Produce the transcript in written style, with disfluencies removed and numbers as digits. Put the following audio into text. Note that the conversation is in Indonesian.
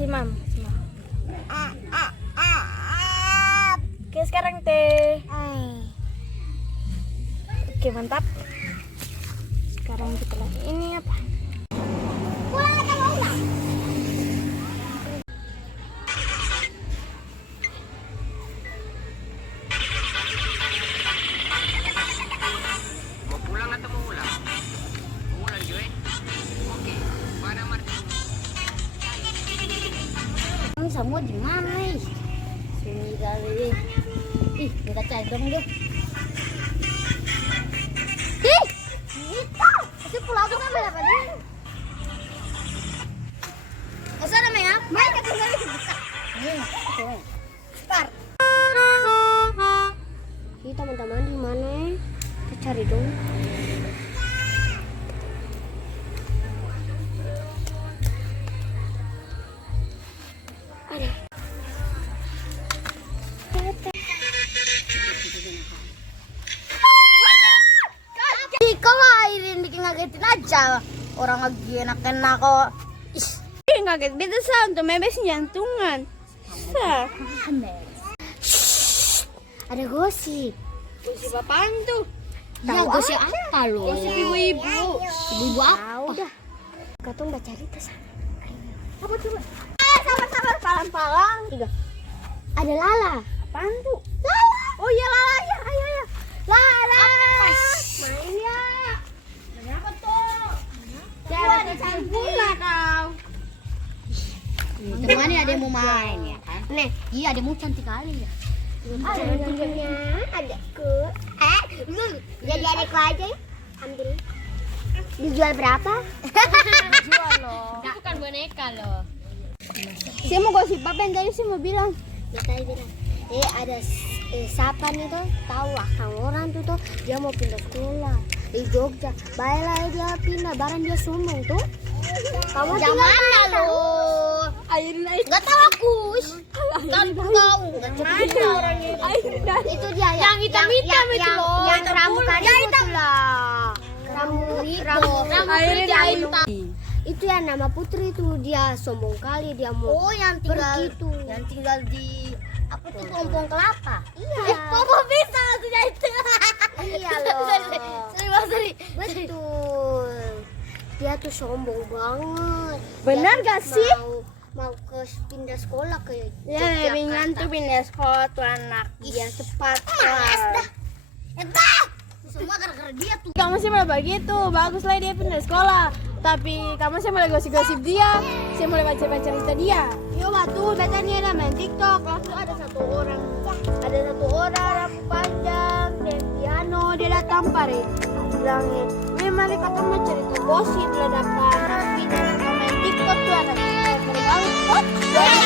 kasih mam. Oke, sekarang teh. Oke, mantap. Sekarang kita lihat ini apa? Mau pulang atau mau ulang? Mau ulang juga. Oke, mana Martin? Ini semua di mana nih? Sini kali. Ih, kita cari dong deh. Ih, kita. Itu pulau tuh kan berapa dia? Masa namanya? Main ke kembali ke buka. Start. Ini teman-teman di mana? Kita cari dong. Ada. Kalau airin bikin ngagetin aja. Orang lagi enak-enak kok. Ngaget beda sah untuk mebes jantungan. Sah. Ada gosip. Gosip apaan tuh? Iya, gosip apa lo? Gosip ibu-ibu. Ibu apa? Udah. Kata udah cari ke sana. Apa coba? Sabar-sabar, palang-palang. Tiga. Ada Lala. Apaan tuh? Lala. Oh iya Lala, ya, ayo. Lala. Main ya. Kenapa tuh? Jangan dicari pula kau. Temannya ada yang mau main ya kan? Nih, iya ada mau cantik kali ya. Cantiknya adekku. Jadi adekku aja ya. Ambil. Dijual berapa? Jual loh. Itu bukan boneka loh. Saya mau gosip apa yang tadi sih mau bilang? Ya tadi bilang, ada siapa nih tuh? Tahu akang orang tuh dia mau pindah sekolah di Jogja. Baiklah dia pindah, barang dia sombong tuh. Kamu tinggal mana lo? Airin. Gak tahu aku. Kan tahu. Mana orangnya? Airin. Itu dia Yang hitam-hitam itu loh. Yang rambutnya itu lah. Rambut itu ya nama Putri itu, dia sombong kali, dia mau yang tinggal gitu. yang tinggal di apa tuh Pompong Kelapa. Iya. Papa bisa sudah itu. Iya loh. Sorry. Betul. Dia tuh sombong banget. Benar Dia tuh gak sih? Mau ke pindah sekolah ke Ya, ringan tuh pindah sekolah tuh anak. Biar cepat. Semua gara-gara dia tuh. Kamu sih malah begitu, bagus lah dia pindah sekolah. Tapi kamu sih malah gosip-gosip dia, saya mulai baca cerita dia. Yo waktu katanya ada main TikTok, langsung ada satu orang rambut panjang, dan piano, dia datang pare. Bilangnya, memang kata mau cerita gosip, ledakan, tapi main TikTok tuh anak TikTok.